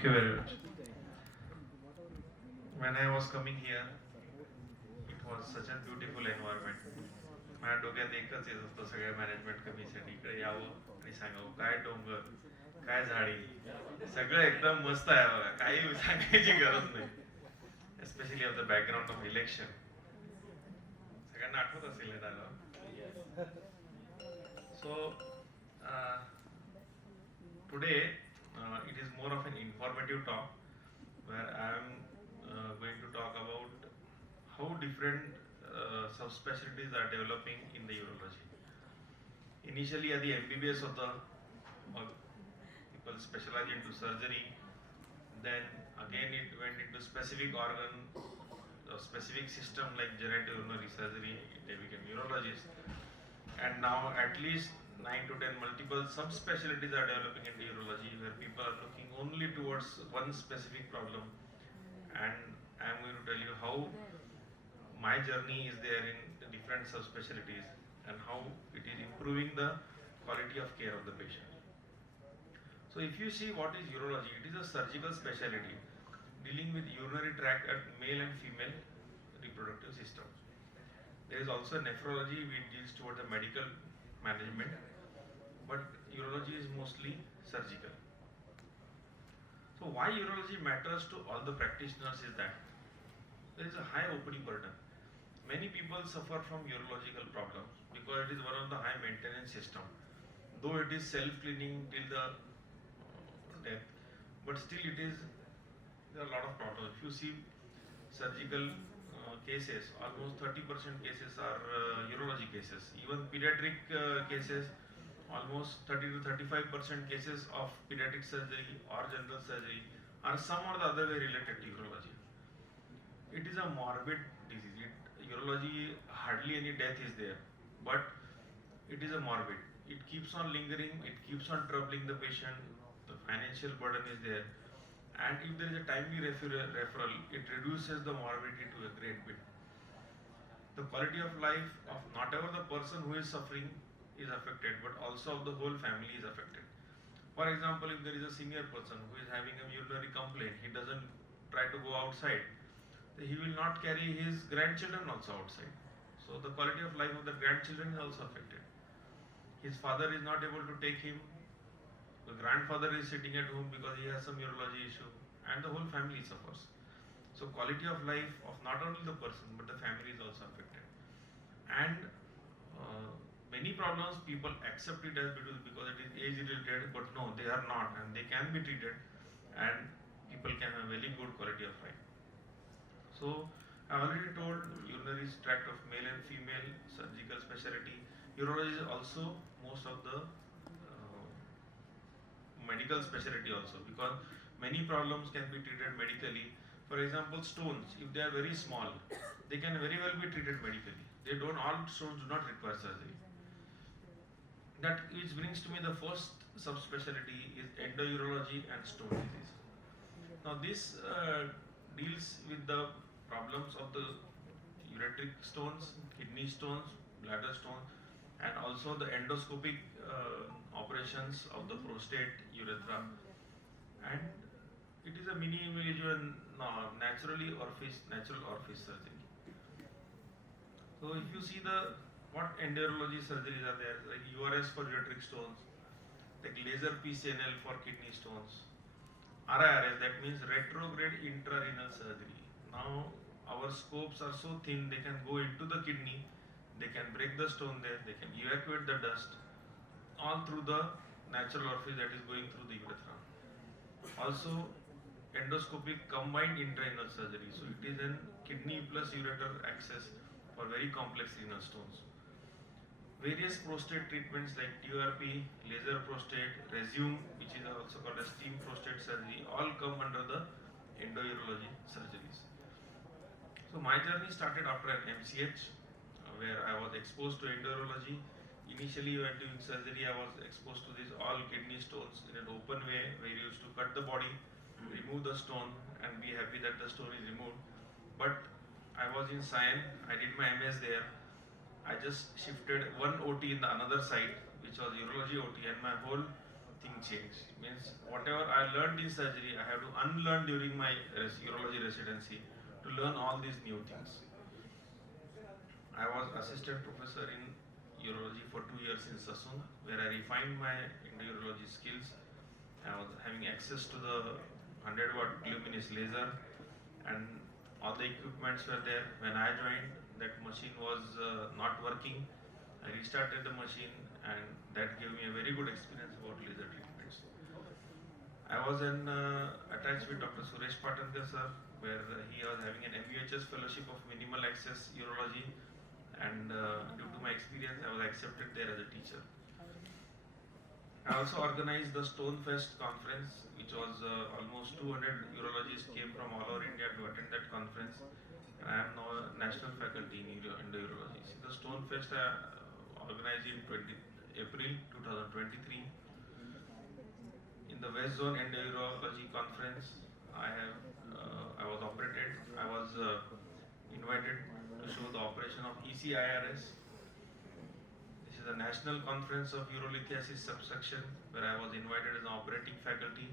Thank you very much. When I was coming here, it was such a beautiful environment. माझ्या डोक्यात एकच येत होतं सगळ्या मॅनेजमेंट कमिटीसाठी इकडे यावं आणि सांगावं काय डोंगर, काय झाडी, सगळं एकदम मस्त आहे बघा, काही सांगायची गरज नाही. Especially of the background of election. सगळ्यांना आठवत असेल हे dialogue. So today it is more of an informative talk where I am going to talk about how different subspecialties are developing in the urology. Initially at the MBBS people specialize into surgery, then again it went into specific organ, specific system like genitourinary surgery, they became urologists, and now at least 9 to 10 multiple subspecialties are developing in urology where people are looking only towards one specific problem. And I am going to tell you how my journey is there in the different subspecialties and how it is improving the quality of care of the patient. So if you see what is urology, it is a surgical specialty dealing with urinary tract at male and female reproductive systems. There is also nephrology which deals towards the medical management, but urology is mostly surgical. So why urology matters to all the practitioners is that there is a high OPD burden. Many people suffer from urological problems because it is one of the high maintenance system. Though it is self-cleaning till the death, but still there are a lot of problems. If you see surgical cases, almost 30% cases are urology cases. Even pediatric cases, almost 30 to 35% cases of pediatric surgery or general surgery are some or the other way related to urology. It is a morbid disease. Urology, hardly any death is there, but it is a morbid. It keeps on lingering, it keeps on troubling the patient, the financial burden is there, and if there is a timely referral, it reduces the morbidity to a great bit. The quality of life of not only the person who is suffering is affected, but also of the whole family is affected. For example, if there is a senior person who is having a urinary complaint, he doesn't try to go outside, he will not carry his grandchildren also outside. So the quality of life of the grandchildren is also affected. His father is not able to take him, the grandfather is sitting at home because he has some urology issue, and the whole family suffers. So quality of life of not only the person but the family is also affected. And many problems people accept it as because it is age related, but no, they are not, and they can be treated, and people can have very good quality of life. So I already told urinary tract of male and female surgical specialty. Urology is also most of the medical specialty also, because many problems can be treated medically. For example, stones, if they are very small, they can very well be treated medically. All stones do not require surgery. That which brings to me the first subspecialty is endourology and stone disease. Now this deals with the problems of the ureteric stones, kidney stones, bladder stones, and also the endoscopic operations of the prostate, urethra, and it is a mini invasive natural orifice surgery. So if you see what endourology surgeries are there, like URS for ureteric stones, like laser PCNL for kidney stones, RIRS, that means retrograde intrarenal surgery. Now our scopes are so thin, they can go into the kidney, they can break the stone there, they can evacuate the dust all through the natural orifice that is going through the urethra. Also endoscopic combined intrarenal surgery, so it is an kidney plus ureter access for very complex renal stones. Various prostate treatments like TURP, laser prostate, resume, which is also called as steam prostate surgery, all come under the endourology surgeries. So my journey started after an MCH where I was exposed to endourology. Initially when doing surgery, I was exposed to these all kidney stones in an open way where you used to cut the body, remove the stone and be happy that the stone is removed. But I was in Sion, I did my MS there. I just shifted one OT in the another side, which was urology OT, and my whole thing changed. Means whatever I learned in surgery, I have to unlearn during my urology residency to learn all these new things. I was assistant professor in urology for 2 years in Sassoon, where I refined my endourology skills. I was having access to the 100-watt luminous laser, and all the equipments were there. When I joined, that machine was not working. I restarted the machine, and that gave me a very good experience about laser treatments. I was attached with Dr. Suresh Patankar sir, where he was having an MUHS fellowship of minimal access urology, and due to my experience, I was accepted there as a teacher. I also organized the Stonefest conference, which was almost 200 urologists came from all over India to attend that conference. And I am now a national faculty in endourology. The Stonefest I organized in April 2023. In the West Zone Endourology Conference, I was invited to show the operation of ECIRS. This is a national conference of urolithiasis subsection, where I was invited as an operating faculty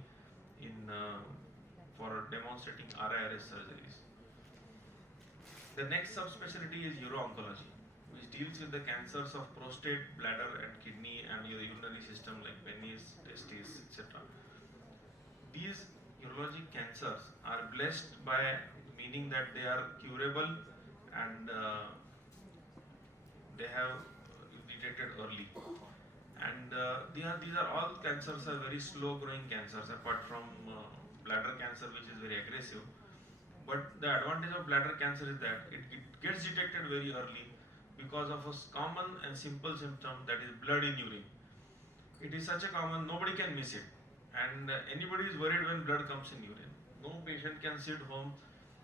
for demonstrating RIRS surgeries. The next subspecialty is uro-oncology, which deals with the cancers of prostate, bladder, and kidney and the urinary system like penis, testes, etc. These urologic cancers are blessed by meaning that they are curable and they have detected early. And these are all cancers are very slow growing cancers, apart from bladder cancer, which is very aggressive. But the advantage of bladder cancer is that it gets detected very early because of a common and simple symptom, that is blood in urine. It is such a common, nobody can miss it. And anybody is worried when blood comes in urine. No patient can sit home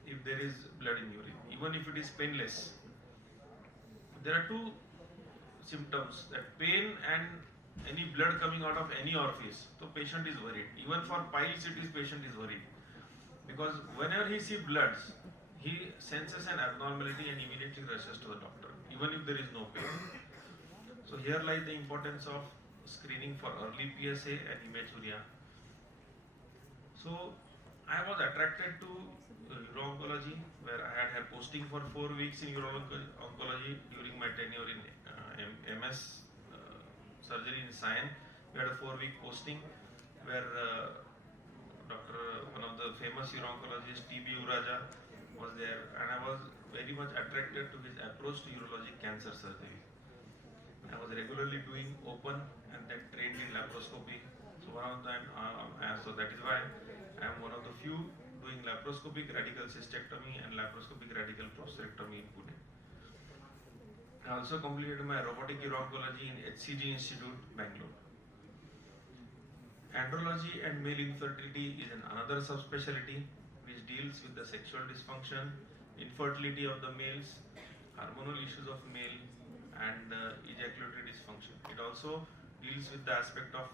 if there is blood in urine, even if it is painless. There are two symptoms, that pain and any blood coming out of any orifice. So patient is worried. Even for piles it is, patient is worried. Because whenever he sees bloods, he senses an abnormality and immediately rushes to the doctor, even if there is no pain. So here lies the importance of screening for early PSA and hematuria. So I was attracted to uro-oncology, where I had posting for 4 weeks in uro-oncology during my tenure in MS surgery in Sion. We had a 4-week posting where one of the famous uro-oncologists, TB Uraja, was there, and I was very much attracted to his approach to urologic cancer surgery. I was regularly doing open and then trained in laparoscopy. So so that is why I am one of the few doing laparoscopic radical cystectomy and laparoscopic radical prostatectomy in Pune. I also completed my robotic uro-oncology in HCG Institute, Bangalore. Andrology and male infertility is another subspecialty which deals with the sexual dysfunction, infertility of the males, hormonal issues of male, and ejaculatory dysfunction. It also deals with the aspect of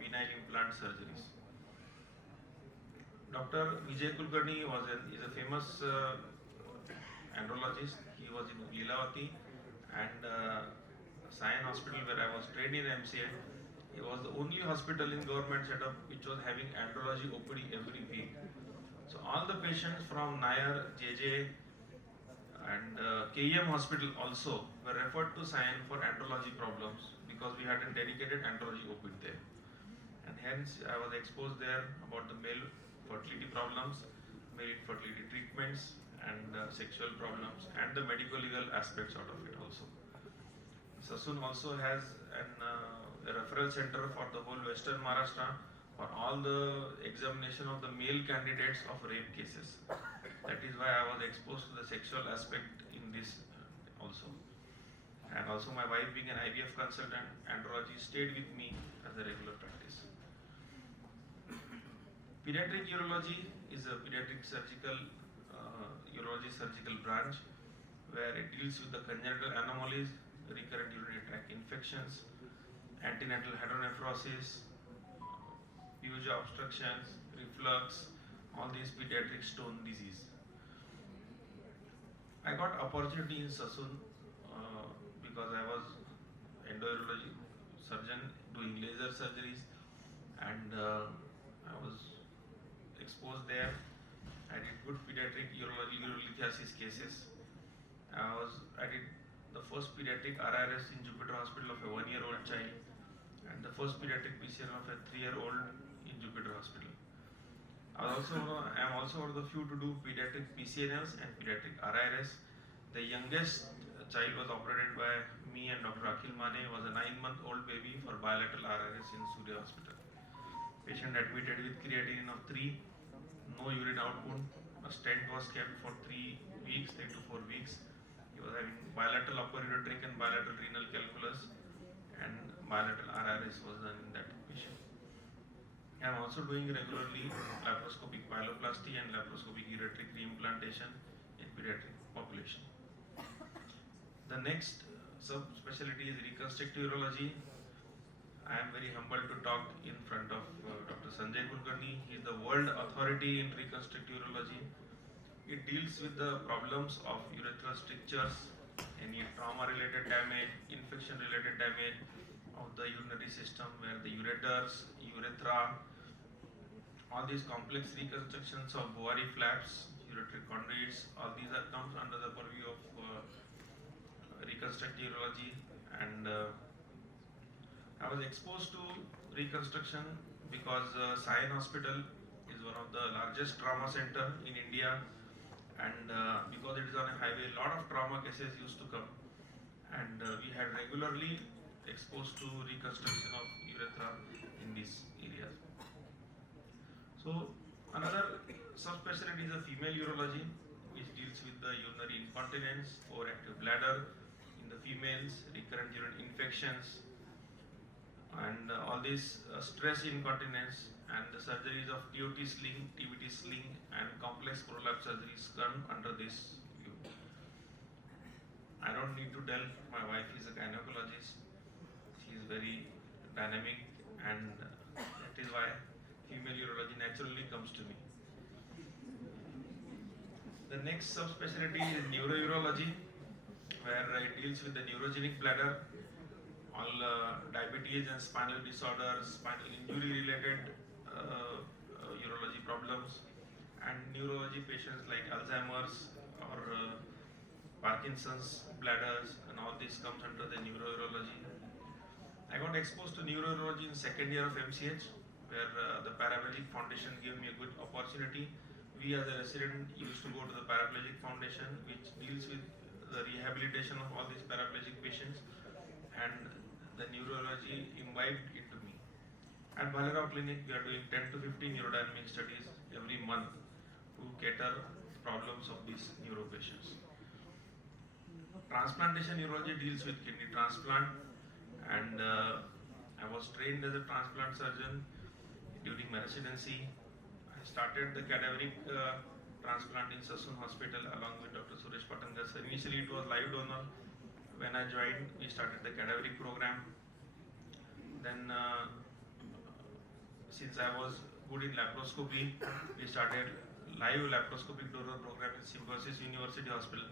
penile implant surgeries. Dr. Vijay Kulkarni is a famous andrologist. He was in Lilavati and Sion Hospital, where I was trained in MCA. It was the only hospital in government setup which was having andrology OPD every week. So all the patients from Nair, JJ, and KEM hospital also were referred to Sion for andrology problems, because we had a dedicated andrology OPD there. And hence I was exposed there about the male fertility problems, male infertility treatments, and sexual problems, and the medical legal aspects out of it also. Sassoon also has a referral center for the whole Western Maharashtra for all the examination of the male candidates of rape cases. That is why I was exposed to the sexual aspect in this also. And also my wife, being an IVF consultant, andrology stayed with me as a regular practice. Pediatric urology is a pediatric surgical urology surgical branch, where it deals with the congenital anomalies, recurrent urinary tract infections, antenatal hydronephrosis, puja obstructions, reflux, all these pediatric stone disease. I got opportunity in Sassoon because I was endourology surgeon doing laser surgeries, and I was exposed there. I did good pediatric urolithiasis cases. I did the first pediatric RRS in Jupiter Hospital of a 1-year-old child and the first pediatric PCR of a 3-year-old in Jupiter Hospital. I am also one of the few to do pediatric PCNLs and pediatric RIRS. The youngest child was operated by me and Dr. Akhil Mane, was a 9-month-old baby for bilateral RIRS in Surya Hospital. Patient admitted with creatinine of 3, no urine output. A stent was kept for 3 weeks, 3 to 4 weeks. He was having bilateral upper ureteric and bilateral renal calculus, and bilateral RRS was done in that patient. I am also doing regularly laparoscopic pyeloplasty and laparoscopic ureteric reimplantation in pediatric population. The next subspecialty is reconstructive urology. I am very humbled to talk in front of Dr. Sanjay Kulkarni. He is the world authority in reconstructive urology. It deals with the problems of urethral strictures, any trauma-related damage, infection-related damage of the urinary system, where the ureters, urethra, all these complex reconstructions of Bovary flaps, ureteric conduits, all these are comes under the purview of reconstructive urology, and I was exposed to reconstruction because Sion Hospital is one of the largest trauma center in India, and because it is on a highway, a lot of trauma cases used to come, and we had regularly exposed to reconstruction of urethra in these areas. So another subspecialty is a female urology, which deals with the urinary incontinence, overactive bladder in the females, recurrent urine infections, and all this stress incontinence, and the surgeries of TOT sling, TBT sling, and complex prolapse surgeries come under this view. I don't need to tell, my wife is a gynecologist. She is very dynamic, and that is why female urology naturally comes to me. The next subspecialty is neurourology, where it deals with the neurogenic bladder, all diabetes and spinal disorders, spinal injury related urology problems, and neurology patients like Alzheimer's or Parkinson's bladders, and all this comes under the neurourology. I got exposed to neurourology in second year of MCH, where the Paraplegic Foundation gave me a good opportunity. We as a resident used to go to the Paraplegic Foundation, which deals with the rehabilitation of all these paraplegic patients, and the neurology imbibed into me. At Bhalerao Clinic, we are doing 10 to 15 neurodynamic studies every month to cater problems of these neuro patients. Transplantation urology deals with kidney transplant, and I was trained as a transplant surgeon during my residency. I started the cadaveric transplant in Sassoon Hospital along with Dr. Suresh Patangar. So initially it was live donor. When I joined, we started the cadaveric program. Then since I was good in laparoscopy, we started live laparoscopic donor program in Symbiosis University Hospital.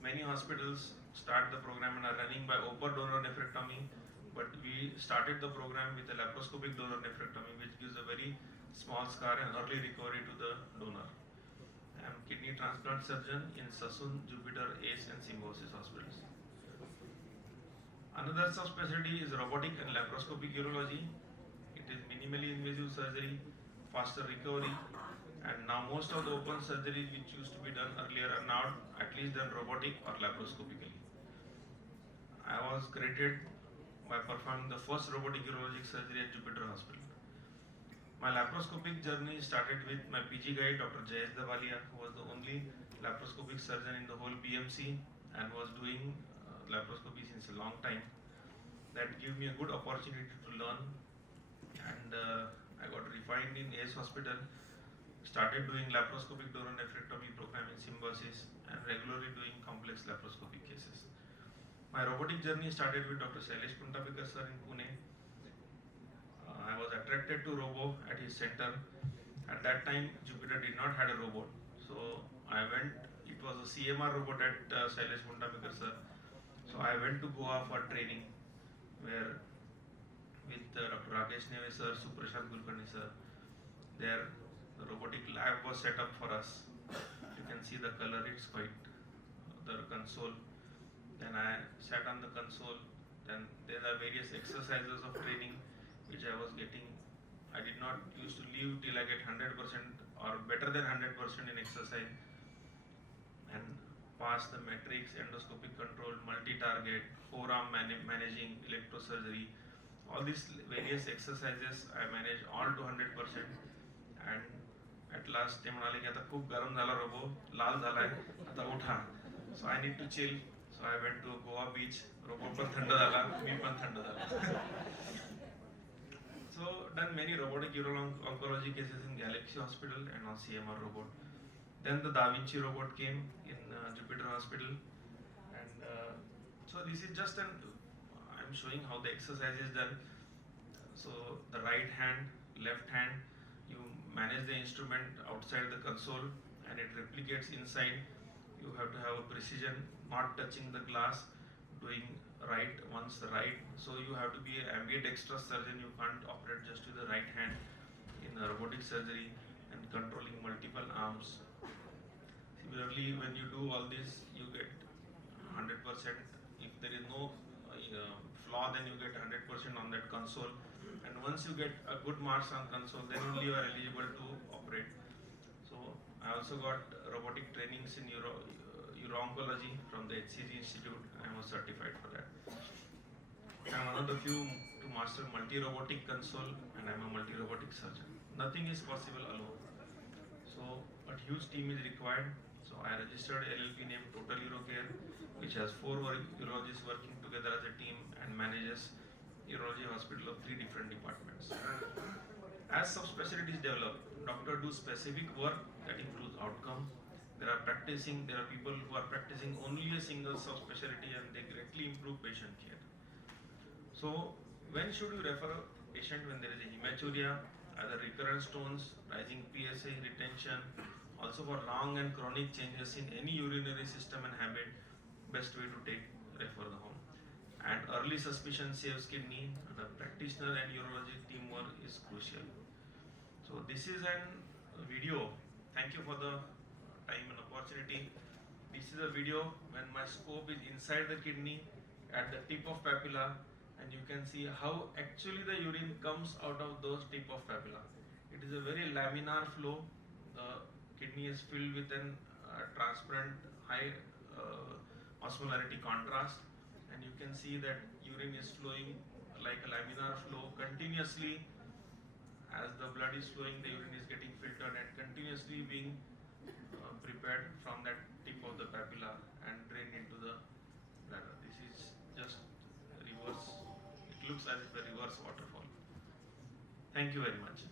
Many hospitals start the program and are running by open donor nephrectomy, but we started the program with a laparoscopic donor nephrectomy, which gives a very small scar and early recovery to the donor. I am kidney transplant surgeon in Sassoon, Jupiter, ACE and Symbiosis hospitals. Another subspecialty is robotic and laparoscopic urology. It is minimally invasive surgery, faster recovery, and now most of the open surgeries which used to be done earlier are now at least done robotic or laparoscopically. I was graded by performing the first robotic urologic surgery at Jupiter Hospital. My laparoscopic journey started with my PG guy, Dr. Sagar Bhalerao, who was the only laparoscopic surgeon in the whole BMC and was doing laparoscopy since a long time. That gave me a good opportunity to learn, and I got refined in ACE Hospital, started doing laparoscopic donor nephrectomy program in Symbiosis, and regularly doing complex laparoscopic cases. My robotic journey started with Dr. Shailesh Puntapikar sir in Pune. I was attracted to robo at his center. At that time, Jupiter did not have a robot, so I went. It was a CMR robot at Shailesh Puntapikar sir. So I went to Goa for training, where with Dr. Rakesh Neve sir, Suprashant Kulkarni sir. Their robotic lab was set up for us. You can see the color, it's white, the console. Then I sat on the console. Then there are various exercises of training which I was getting. I did not used to leave till I get 100% or better than 100% in exercise, and pass the metrics, endoscopic control, multi-target, forearm managing, electrosurgery. All these various exercises I managed all to 100%. And at last ते म्हणाले की आता खूप गरम झाला robo, लाल झालाय, आता उठा. So I need to chill. So I went to Goa beach. रोबो पण थंड झाला, मी पण थंड झाला. So done many robotic uro-oncology cases in Galaxy Hospital and on CMR robot. Then the Da Vinci robot came in Jupiter Hospital, and so this is just an I'm showing how the exercise is done. So the right hand, left hand, you manage the instrument outside the console and it replicates inside. You have to have a precision, not touching the glass, doing right once the right. So you have to be an ambidextrous surgeon. You can't operate just with the right hand in robotic surgery, and controlling multiple arms. Similarly, when you do all this, you get 100%. If there is no flaw, then you get 100% on that console. And once you get a good marks on console, then only you are eligible to operate. So I also got robotic trainings in uro-oncology from the HCG Institute. I was certified for that. I'm one of the few to master multi-robotic console, and I'm a multi-robotic surgeon. Nothing is possible alone. So a huge team is required. So I registered LLP named Total Urocare, which has 4 urologists working together as a team and manages urology hospital of 3 different departments. As subspecialties develop, doctors do specific work that improves outcome. There are people who are practicing only a single subspecialty and they greatly improve patient care. So when should you refer a patient? When there is a hematuria, either recurrent stones, rising PSA, retention, also for long and chronic changes in any urinary system and habit, best way to refer the home. And early suspicion saves kidney, and the practitioner and urology teamwork is crucial. So this is a video. Thank you for the time and opportunity. This is a video when my scope is inside the kidney at the tip of papilla, and you can see how actually the urine comes out of those tip of papilla. It is a very laminar flow. The kidney is filled with an transparent high osmolarity contrast, and you can see that urine is flowing like a laminar flow continuously. As the blood is flowing, the urine is getting filtered and continuously being prepared from that tip of the papilla and drained into the bladder. This is just reverse. It looks as if a reverse waterfall. Thank you very much.